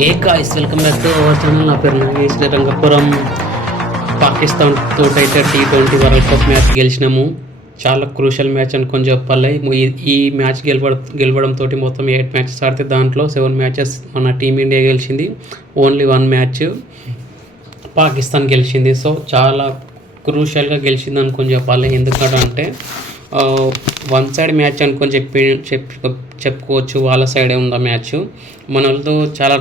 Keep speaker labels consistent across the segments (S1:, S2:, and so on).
S1: Hey guys welcome back to our channel. నా పేరు నాగేష్ రంగపురం పాకిస్తాన్ తోటైతే అయితే T twenty World Cup match గెలిచినాము. చాలా క్రూషల్ మ్యాచ్ అనుకొని చెప్పాలి. ఈ- ఈ మ్యాచ్ గెలవ గెలవడం మొత్తం ఎయిట్ మ్యాచెస్ ఆడితే దాంట్లో సెవెన్ మ్యాచెస్ మన టీమిండియా గెలిచింది. ఓన్లీ వన్ మ్యాచ్ పాకిస్తాన్ గెలిచింది. సో చాలా క్రూషియల్గా గెలిచింది అనుకొని చెప్పాలి. ఎందుకంటే వన్ సైడ్ మ్యాచ్ అనుకొని చెప్పి చెప్పుకోవచ్చు. వాళ్ళ సైడే ఉంది ఆ మ్యాచ్ మన వాళ్ళతో చాలా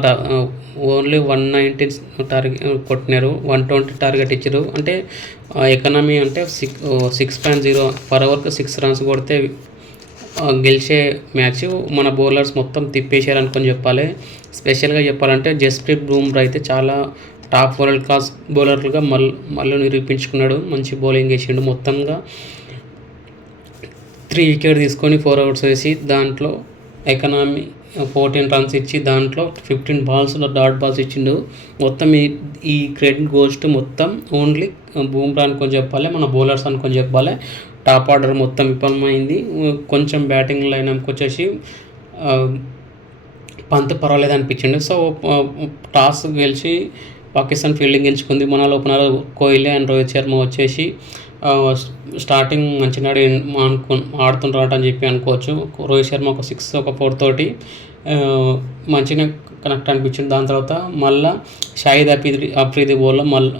S1: ఓన్లీ వన్ నైంటీ టార్గెట్ కొట్టినారు. వన్ ట్వంటీ టార్గెట్ ఇచ్చారు అంటే ఎకనామీ అంటే six six point zero per అవర్కి six runs కొడితే గెలిచే మ్యాచ్ మన బౌలర్స్ మొత్తం తిప్పేశారు అనుకొని చెప్పాలి. స్పెషల్గా చెప్పాలంటే జస్ప్రీత్ బూమ్రా అయితే చాలా టాప్ వరల్డ్ క్లాస్ బౌలర్లుగా మళ్ళీ మళ్ళీ నిరూపించుకున్నాడు. మంచి బౌలింగ్ వేసిండు మొత్తంగా త్రీ వికెట్ తీసుకొని ఫోర్ అవర్స్ వేసి దాంట్లో ఎకనామీ ఫోర్టీన్ రన్స్ ఇచ్చి దాంట్లో ఫిఫ్టీన్ బాల్స్లో డాట్ బాల్స్ ఇచ్చిండు. మొత్తం ఈ ఈ క్రెడిట్ గోస్ట్ మొత్తం ఓన్లీ బూమ్రా అనుకొని చెప్పాలి మన బౌలర్స్ అనుకొని చెప్పాలి. టాప్ ఆర్డర్ మొత్తం విఫలమైంది. కొంచెం బ్యాటింగ్ లైన్కి వచ్చేసి పంత్ పర్వాలేదు అనిపించింది. సో టాస్ గెలిచి పాకిస్తాన్ ఫీల్డింగ్ ఎంచుకుంది మన లోపల కోహ్లీ అండ్ రోహిత్ శర్మ వచ్చేసి స్టార్టింగ్ మంచిగా ఆడి అనుకో ఆడుతుంటారట అని చెప్పి అనుకోవచ్చు. రోహిత్ శర్మ ఒక సిక్స్ ఒక ఫోర్ తోటి మంచిగా కనెక్ట్ అనిపించింది. దాని తర్వాత మళ్ళా షాహిద్ అఫ్రీది అఫ్రీది బౌల్లో మళ్ళీ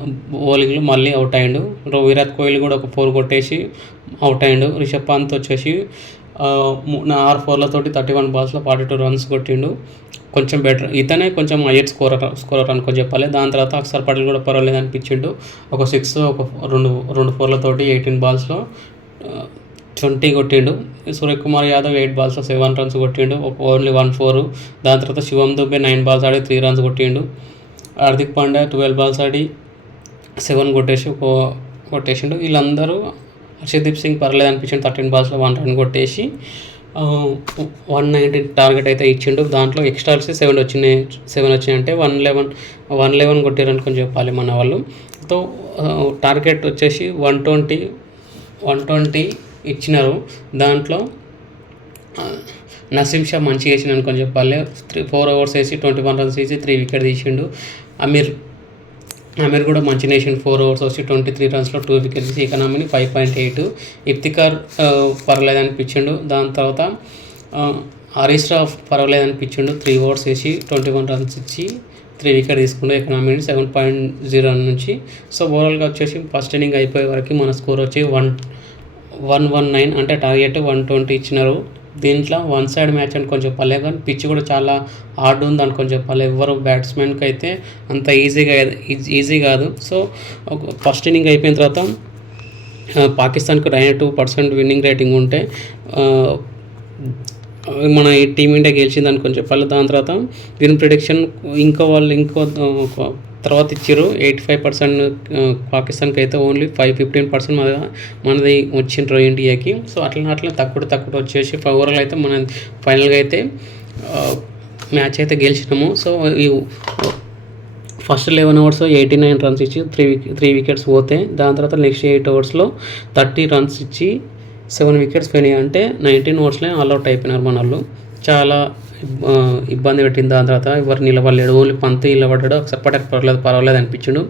S1: బౌలింగ్లో మళ్ళీ అవుట్ అయ్యిండు. విరాట్ కోహ్లీ కూడా ఒక ఫోర్ కొట్టేసి అవుట్ అయ్యిండు. రిషబ్ పంత్ వచ్చేసి నా ఆరు ఫోర్లతోటి థర్టీ వన్ బాల్స్లో ఫార్టీ టూ రన్స్ కొట్టిండు. కొంచెం బెటర్ ఇతనే కొంచెం హైయెస్ట్ స్కోరర్ స్కోరర్ అనుకో చెప్పాలి. దాని తర్వాత అక్షర్ పటేల్ కూడా పర్వాలేదు అనిపించిండు. ఒక సిక్స్ ఒక రెండు రెండు ఫోర్లతోటి ఎయిటీన్ బాల్స్లో ట్వంటీ కొట్టిండు. సూర్యకుమార్ యాదవ్ ఎయిట్ బాల్స్లో సెవెన్ రన్స్ కొట్టిండు. ఒక ఓన్లీ వన్ ఫోర్ దాని తర్వాత శివం దుబే నైన్ బాల్స్ ఆడి త్రీ రన్స్ కొట్టిండు. హార్దిక్ పాండ్యా ట్వెల్వ్ బాల్స్ ఆడి సెవెన్ కొట్టేసి ఒక కొట్టేసిండు. వీళ్ళందరూ హర్షదీప్ సింగ్ పర్లేదు అనిపించిండు. థర్టీన్ బాల్స్లో వన్ రన్ కొట్టేసి వన్ నైంటీ టార్గెట్ అయితే ఇచ్చిండు. దాంట్లో ఎక్స్ట్రాస్ సెవెన్ వచ్చినాయి. సెవెన్ వచ్చినాయి అంటే వన్ లెవెన్ వన్ లెవెన్ కొట్టారు అనుకొని చెప్పాలి మన వాళ్ళు. తో టార్గెట్ వచ్చేసి వన్ ట్వంటీ వన్ ట్వంటీ ఇచ్చినారు. దాంట్లో ఆ, నసీం షా మంచిగా వేసిండు అనుకొని చెప్పాలి. త్రీ ఫోర్ అవర్స్ వేసి ట్వంటీ వన్ రన్స్ వేసి త్రీ వికెట్ తీసిండు. అమీర్ ఆమెర్ కూడా మంచి నేషన్ ఫోర్ అవర్స్ వచ్చి ట్వంటీ త్రీ రన్స్లో టూ వికెట్స్ తీసి ఎకనామీని ఫైవ్ పాయింట్ ఎయిట్. ఇఫ్తికార్ పర్వాలేదు అనిపించిండు దాని తర్వాత ఆ, హరీష్ రావ్ పర్వాలేదు అనిపించిండు త్రీ ఓవర్స్ వేసి ట్వంటీ వన్ రన్స్ ఇచ్చి త్రీ వికెట్ తీసుకుండు ఎకనామీని సెవెన్ పాయింట్ జీరో నుంచి. సో ఓవరాల్గా వచ్చేసి ఫస్ట్ ఇన్నింగ్ అయిపోయే వరకు మన స్కోర్ వచ్చి వన్ వన్ వన్ నైన్ అంటే టార్గెట్ వన్ ట్వంటీ ఇచ్చినారు. దీంట్లో వన్ సైడ్ మ్యాచ్ అనుకొని చెప్పాలి కానీ పిచ్ కూడా చాలా హార్డ్ ఉంది అనుకొని చెప్పాలి. ఎవరు బ్యాట్స్మెన్కి అయితే అంత ఈజీగా ఈజీ కాదు. సో ఫస్ట్ ఇన్నింగ్ అయిపోయిన తర్వాత పాకిస్తాన్కి nine two percent winning rating ఉంటే మన ఈ టీమిండియా గెలిచింది అనుకొని చెప్పాలి. దాని తర్వాత దీని ప్రిడిక్షన్ ఇంకో వాళ్ళు ఇంకో తర్వాత ఇచ్చారు. ఎయిటీ ఫైవ్ పర్సెంట్ పాకిస్తాన్కి అయితే ఓన్లీ ఫైవ్ ఫిఫ్టీన్ పర్సెంట్ మన మనది వచ్చిండ్రు ఇండియాకి. సో అట్లా అట్లా తక్కువ తక్కువ వచ్చేసి ఓవరాల్ అయితే మన ఫైనల్గా అయితే మ్యాచ్ అయితే గెలిచినాము. సో ఈ first eleven overs eighty nine runs ఇచ్చి త్రీ త్రీ వికెట్స్ పోతే దాని తర్వాత నెక్స్ట్ ఎయిట్ అవర్స్లో థర్టీ రన్స్ ఇచ్చి సెవెన్ వికెట్స్ పోయినాయి అంటే నైన్టీన్ ఓవర్స్లో ఆల్అవుట్ అయిపోయినారు మన వాళ్ళు చాలా ఇబ్బంది పెట్టింది దాని తర్వాత. ఎవరు నిలబడలేడు. ఓన్లీ పంత్ నిలబడ్డాడు. ఒకసారి పటేల్ పర్లేదు పర్వాలేదు అనిపించాడు.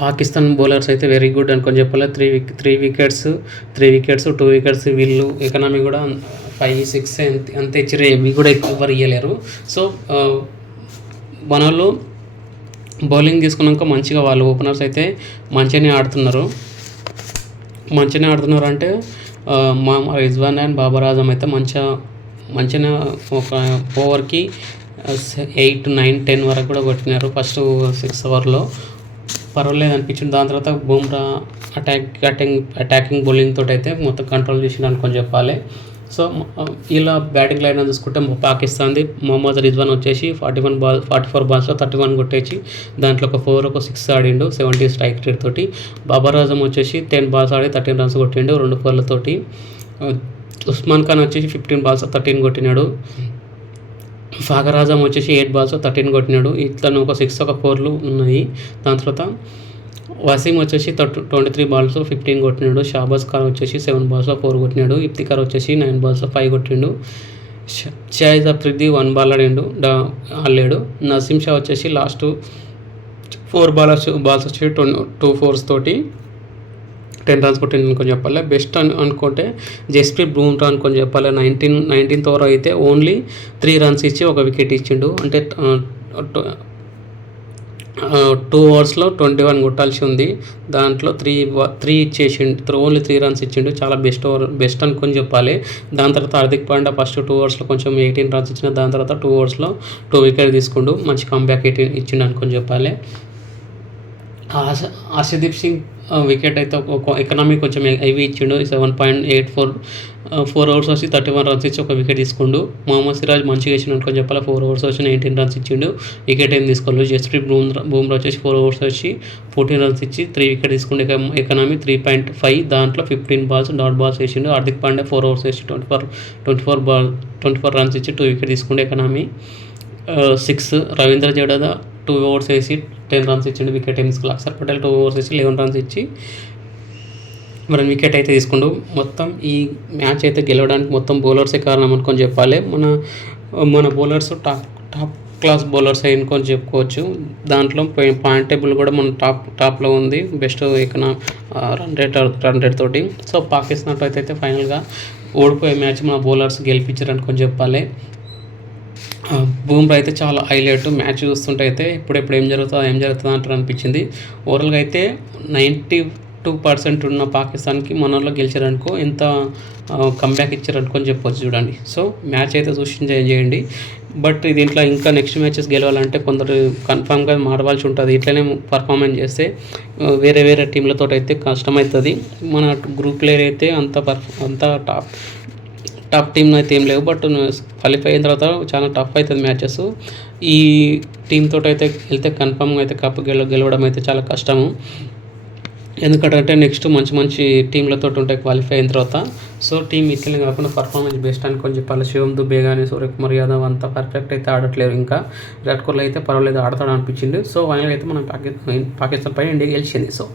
S1: పాకిస్తాన్ బౌలర్స్ అయితే వెరీ గుడ్ అనుకొని చెప్పాలి. Three wick three wickets three wickets two wickets వీళ్ళు ఎకనామీ కూడా ఫైవ్ సిక్స్ అంత అంత ఇచ్చారు ఇవి కూడా ఎవరు ఇవ్వలేరు సో మన వాళ్ళు బౌలింగ్ తీసుకున్నాక మంచిగా వాళ్ళు ఓపెనర్స్ అయితే మంచిగానే ఆడుతున్నారు. మంచిగానే ఆడుతున్నారు అంటే మా రిజ్వాన్ అండ్ బాబర్ ఆజం అయితే మంచిగా మంచిగా ఒక ఓవర్కి ఎయిట్ నైన్ టెన్ వరకు కూడా కొట్టినారు ఫస్ట్ సిక్స్ ఓవర్లో. పర్వాలేదు అనిపించింది. దాని తర్వాత Bumrah attack attacking attacking bowling తోటి అయితే మొత్తం కంట్రోల్ చేసిండు అనుకొని చెప్పాలి. సో ఇలా బ్యాటింగ్ లైన్ చూసుకుంటే పాకిస్తాన్ది మొహమ్మద్ రిజ్వాన్ వచ్చేసి forty one ball forty four బాల్స్లో thirty one కొట్టేసి దాంట్లో ఒక ఫోర్ ఒక సిక్స్ ఆడిండు సెవెంటీ స్ట్రైక్ రేట్ తోటి. బాబర్ ఆజం వచ్చేసి టెన్ బాల్స్ ఆడి థర్టీన్ రన్స్ కొట్టిండు రెండు ఫోర్లతోటి ఉస్మాన్ ఖాన్ వచ్చేసి ఫిఫ్టీన్ బాల్స్ థర్టీన్ కొట్టినాడు. ఫాగర్ ఆజం వచ్చేసి ఎయిట్ బాల్స్ థర్టీన్ కొట్టినాడు. ఇట్లా ఒక సిక్స్ ఒక ఫోర్లు ఉన్నాయి. దాని తర్వాత వసీం వచ్చేసి thirty twenty three balls fifteen కొట్టినాడు. Shahbaz Khan వచ్చేసి సెవెన్ బాల్స్లో ఫోర్ కొట్టినాడు. ఇఫ్తికార్ వచ్చేసి నైన్ బాల్స్లో ఫైవ్ కొట్టిండు. ష- షాయిద్ అఫ్రిది వన్ బాల్ ఆడిండు డా ఆడలేడు. నసీం షా వచ్చేసి లాస్ట్ ఫోర్ బాలర్స్ బాల్స్ వచ్చి టూ టూ ఫోర్స్ తోటి టెన్ రన్స్ కొట్టింది అనుకొని చెప్పాలి. బెస్ట్ అని అనుకుంటే జస్ప్రీత్ బూమ్రా అనుకొని చెప్పాలి. నైన్టీన్ నైన్టీన్త్ ఓవర్ అయితే ఓన్లీ త్రీ రన్స్ ఇచ్చి ఒక వికెట్ ఇచ్చిండు. అంటే టూ ఓవర్స్లో ట్వంటీ వన్ కొట్టాల్సి ఉంది. దాంట్లో త్రీ త్రీ ఇచ్చేసిండు ఓన్లీ త్రీ రన్స్ ఇచ్చిండు. చాలా బెస్ట్ ఓవర్ బెస్ట్ అనుకొని చెప్పాలి. దాని తర్వాత హార్దిక్ పాండ్యా ఫస్ట్ టూ ఓవర్స్లో కొంచెం ఎయిటీన్ రన్స్ ఇచ్చిన దాని తర్వాత టూ ఓవర్స్లో టూ వికెట్ తీసుకుండు. మంచి కంబ్యాక్ ఎయిటీన్ ఇచ్చిండు అనుకొని చెప్పాలి. ఆశ ఆశదీప్ సింగ్ వికెట్ అయితే ఒక ఎకనామీ కొంచెం హైవీ ఇచ్చిండు. Seven point eight four four overs వచ్చి థర్టీ వన్ రన్స్ ఇచ్చి ఒక వికెట్ తీసుకుండు. మొహమ్మద్ సిరాజ్ మంచిగా ఇచ్చిండు చెప్పాలి ఫోర్ ఓవర్స్ వచ్చి నైన్టీన్ రన్స్ ఇచ్చిండు. వికెట్ ఏం తీసుకోలేదు. జస్ప్రీత్ బూమ్రా బూమ్రా వచ్చేసి ఫోర్ ఓవర్స్ వచ్చి ఫోర్టీన్ రన్స్ ఇచ్చి త్రీ వికెట్ తీసుకుండు. ఎకనామీ త్రీ పాయింట్ ఫైవ్ దాంట్లో ఫిఫ్టీన్ బాల్స్ డాట్ బాల్స్ వేసిండు. హార్దిక్ పాండే ఫోర్ ఓవర్స్ వేసి twenty four twenty four ball twenty four runs ఇచ్చి two wicket తీసుకుండే economy six Ravindra Jadeja two overs వేసి ten runs ఇచ్చిండు wicket ఏం తీసుకోవాలి Axar Patel two overs వేసి eleven runs ఇచ్చి మరి వికెట్ అయితే తీసుకుండు. మొత్తం ఈ మ్యాచ్ అయితే గెలవడానికి మొత్తం బౌలర్సే కారణం అనుకొని చెప్పాలి. మన మన bowlers top top class bowlers అయినకొని చెప్పుకోవచ్చు. దాంట్లో పాయింట్ టేబుల్ కూడా మన టాప్ టాప్లో ఉంది. బెస్ట్ ఎకనా రన్ రేట్ రన్ రేట్ తోటి. సో పాకిస్తాన్తో అయితే ఫైనల్గా ఓడిపోయే మ్యాచ్ మన బౌలర్స్ గెలిపించారు అనుకొని చెప్పాలి. ఆ, బూమ్రా అయితే చాలా హైలైట్ మ్యాచ్ చూస్తుంటే అయితే ఇప్పుడు ఇప్పుడు ఏం జరుగుతుందో ఏం జరుగుతుందో అంటారు అనిపించింది. ఓవరాల్గా అయితే నైంటీ టూ పర్సెంట్ ఉన్న పాకిస్తాన్కి మనలో గెలిచారనుకో ఎంత కంబ్యాక్ ఇచ్చారనుకో అని చెప్పొచ్చు చూడండి. సో మ్యాచ్ అయితే చూసి ఎంజాయ్ చేయండి. బట్ దీంట్లో ఇంకా నెక్స్ట్ మ్యాచెస్ గెలవాలంటే కొందరు కన్ఫామ్గా మారవలసి ఉంటుంది. ఇట్లనే పర్ఫార్మెన్స్ చేస్తే వేరే వేరే టీంలతో అయితే కష్టమవుతుంది. మన గ్రూప్ ప్లేయర్ అయితే అంత పర్ఫ్ అంత టాప్ టాప్ టీమ్ అయితే ఏం లేవు బట్ క్వాలిఫై అయిన తర్వాత చాలా టఫ్ అవుతుంది మ్యాచెస్ ఈ టీంతో అయితే వెళ్తే కన్ఫామ్గా అయితే కప్ గెల గెలవడం అయితే చాలా కష్టము. ఎందుకంటే నెక్స్ట్ మంచి మంచి టీంలతో ఉంటాయి క్వాలిఫై అయిన తర్వాత సో టీం ఇట్లనే కాకుండా పర్ఫార్మెన్స్ బెస్ట్ అనుకొని చెప్పాలి శివం దుబే కానీ సూర్యకుమార్ యాదవ్ అంతా పర్ఫెక్ట్ అయితే ఆడట్లేరు ఇంకా. విరాట్ కోహ్లీ అయితే పర్వాలేదు ఆడతాడు అనిపించింది. సో ఫైనల్ అయితే మనం పాకిస్తాన్ పాకిస్తాన్ పైన ఇండియా గెలిచింది. సో